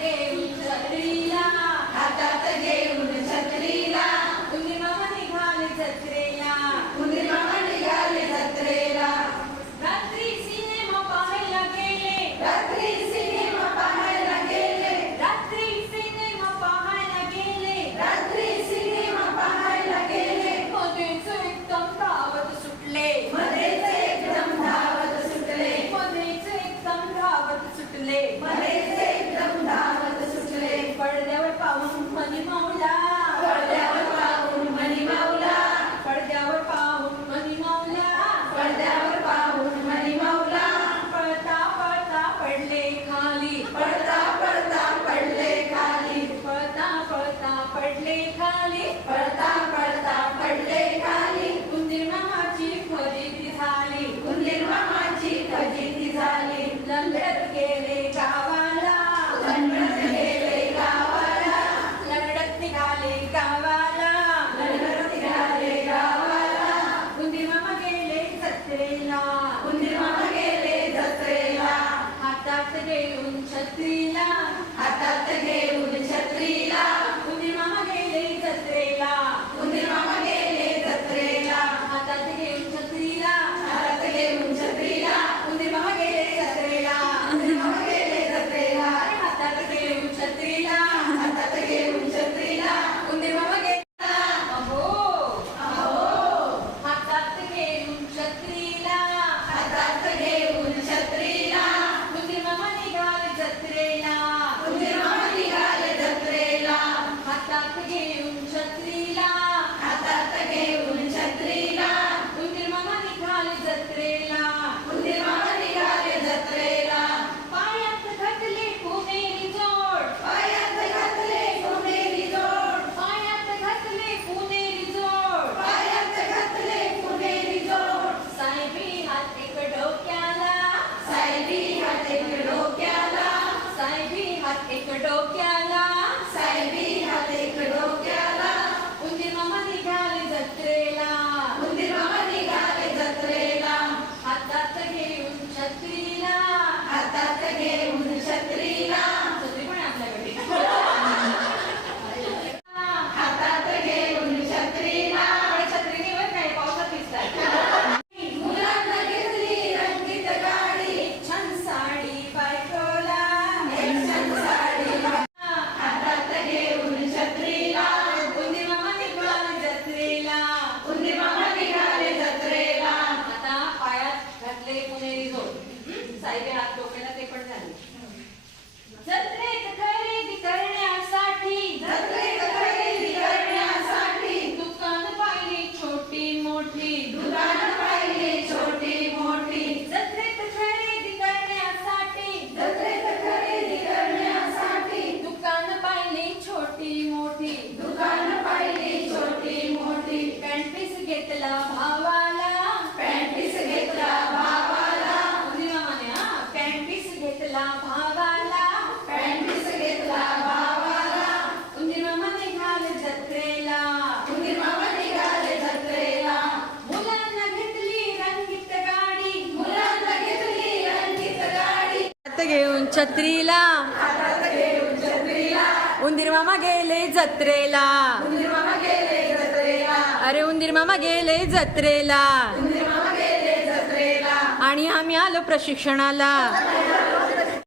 घेऊन छत्रीला, हातात घेऊन छत्रीला, उंदीर मामा निघाले जत्रेला, उंदीर मामा निघाले जत्रेला. रात्री सिनेमा पाहायला गेले, रात्री सिनेमा पाहायला गेले, रात्री सिनेमा पाहायला गेले, रात्री सिनेमा पाहायला गेले. मध्येच एकदम धावत सुटले, मध्येच एकदम धावत सुटले, मध्येच एकदम धावत सुटले, मध्येच एकदम धावत सुटले. पडद्यावर पाहून मनी मावला, पडद्यावर पाहून मनी मावला, पडद्यावर पाहून मनी मावला, पडद्यावर पाहून मनी मावला. पळता पळता पडले खाली, पडता पडता पडले खाली, पळता पळता पडले खाली, पडता पडता पडले खाली. उंदीर मामाची फजिती झाली, उंदीर मामाची फजिती झाली. लंगडत गेले गावाला, लंगडत गेले गावाला, लंगडत निघाले गावाला, लंगडत निघाले गावाला. उंदीर मामा गेले जत्रेला, उंदीर मामा गेले जत्रेला, हातात घेऊन छत्रीला, हातात घेऊन छत्रीला. उंदीर मामा गेले जत्रेला, उंदीर मामा गेले जत्रेला, हातात घेऊन छत्रीला, हातात घेऊन छत्रीला. उंदीर मामा गेले जत्रेला, उंदीर मामा गेले जत्रेला, हातात घेऊन छत्रीला, हातात घेऊन छत्रीला. उंदीर मामा गेले अहो अहो, हातात घेऊन छत्रीला, हातात घेऊन छत्रीला, उंदीर मामा निघाले जत्रेला, उंदीर मामा निघाले जत्रेला, हातात घेऊन छत्रीला, हातात घेऊन छत्रीला. उंदीर मामा निघाले जत्रेला, उंदीर मामा निघाले जत्रेला, पायात घातले पुणेरी जोड, पायात घातले पुणेरी जोड, पायात घातले पुणेरी जोड, पायात घातले पुणेरी जोड. साहेबी हात एक डोक्याला, साहेबी हात एक डोक्याला, साहेबी हात एक डोक्याला, साहेबी हात एक डोक्याला. उंदीर मामा निघाले जत्रेला, उंदीर मामा निघाले जत्रेला, हातात घेऊन छत्रीला, हातात घेऊन छत्रीला, छत्री पण आहे आपल्याकडे, हातात घेऊन छत्रीला. पण छत्री घेऊन काय पावसात दिसतात. मुलांना घेतली रंगीत गाडी, छान साडी बायकोला, एक छान साडी, हातात घेऊन छत्रीला. उंदीर मामा निघाले जत्रेला, उंदीर मामा निघाले जत्रेला, आता पायात घातले पुणेरी जोड, साहेबी हात डोक्याला ते पण झाले. जत्रेत खरेदी करण्यासाठी, जत्रेत खरेदी करण्यासाठी, दुकान पाहिली छोटी मोठी, दुकान पाहिली छोटी मोठी. जत्रेत खरेदी करण्यासाठी, जत्रेत खरेदी करण्यासाठी, दुकान पाहिली छोटी मोठी, दुकान पाहिली छोटी मोठी. पॅन्ट पीस घेतला भावाला, पॅन्ट पीस घेतला भावाला, उंदीर मामाने पॅन्ट पीस घेतला भावाला, पॅन्ट पीस घेतला भावाला. उंदीर मामा निघाले जत्रेला, उंदीर मामा निघाले जत्रेला, मुलांना घेतली रंगीत गाडी, मुलांना घेतली रंगीत गाडी, हात घेऊन छत्रीला, हातात घेऊन छत्रीला. उंदीर मामा गेले जत्रेला, उंदीर मामा गेले जत्रेला, अरे उंदीर मामा गेले जत्रेला, उंदीर मामा गेले जत्रेला. आणि आम्ही आलो प्रशिक्षणाला.